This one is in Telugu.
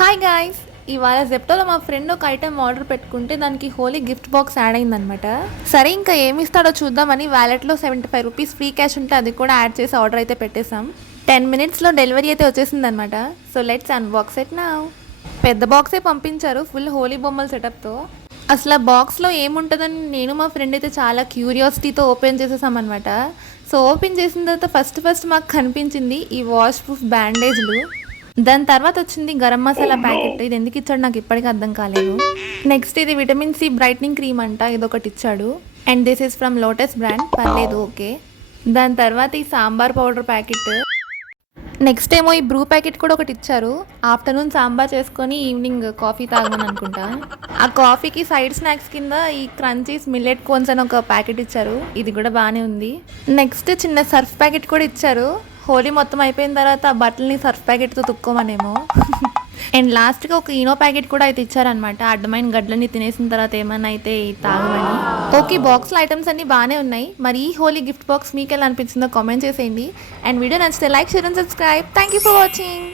హాయ్ గాయ్స్, ఇవాళ జెప్టోలో మా ఫ్రెండ్ ఒక ఐటెం ఆర్డర్ పెట్టుకుంటే దానికి హోలీ గిఫ్ట్ బాక్స్ యాడ్ అయిందనమాట. సరే ఇంకా ఏమి ఇస్తాడో చూద్దామని వ్యాలెట్లో 75 రూపీస్ ఫ్రీ క్యాష్ ఉంటే అది కూడా యాడ్ చేసి ఆర్డర్ అయితే పెట్టేసాం. 10 మినిట్స్లో డెలివరీ అయితే వచ్చేసిందనమాట. So let's unbox it now. పెద్ద బాక్సే పంపించారు ఫుల్ హోలీ బొమ్మల సెటప్తో. అసలు ఆ బాక్స్లో ఏముంటుందని నేను మా ఫ్రెండ్ అయితే చాలా క్యూరియాసిటీతో ఓపెన్ చేసేసామన్నమాట. సో ఓపెన్ చేసిన తర్వాత ఫస్ట్ మాకు కనిపించింది ఈ వాష్ ప్రూఫ్ బ్యాండేజ్లు. దాని తర్వాత వచ్చింది గరం మసాలా ప్యాకెట్. ఇది ఎందుకు ఇచ్చాడు నాకు ఇప్పటికీ అర్థం కాలేదు. నెక్స్ట్ ఇది విటమిన్ సి బ్రైట్నింగ్ క్రీమ్ అంట, ఇదొకటి ఇచ్చాడు. And this is from lotus brand, పర్లేదు ఓకే. దాని తర్వాత ఈ సాంబార్ పౌడర్ ప్యాకెట్. నెక్స్ట్ ఏమో ఈ బ్రూ ప్యాకెట్ కూడా ఒకటి ఇచ్చారు. ఆఫ్టర్నూన్ సాంబార్ చేసుకొని ఈవినింగ్ కాఫీ తాగమని అనుకుంటా. ఆ కాఫీకి సైడ్ స్నాక్స్ కింద ఈ క్రంచీస్ మిల్లెట్ కోన్స్ అని ఒక ప్యాకెట్ ఇచ్చారు, ఇది కూడా బాగానే ఉంది. నెక్స్ట్ చిన్న సర్ఫ్ ప్యాకెట్ కూడా ఇచ్చారు. హోలీ మొత్తం అయిపోయిన తర్వాత ఆ బట్టలని సర్ఫ్ ప్యాకెట్తో తుక్కోమనేమో. అండ్ లాస్ట్గా ఒక ఈనో ప్యాకెట్ కూడా అయితే ఇచ్చారనమాట, అడ్డమైన గడ్లని తినేసిన తర్వాత ఏమైనా అయితే తాగమని. ఓకే, బాక్స్లో ఐటమ్స్ అన్నీ బాగానే ఉన్నాయి. మరి ఈ హోలీ గిఫ్ట్ బాక్స్ మీకు ఎలా అనిపించిందో కామెంట్ చేసేయండి. అండ్ వీడియో నచ్చితే like, share and subscribe. Thank you for watching.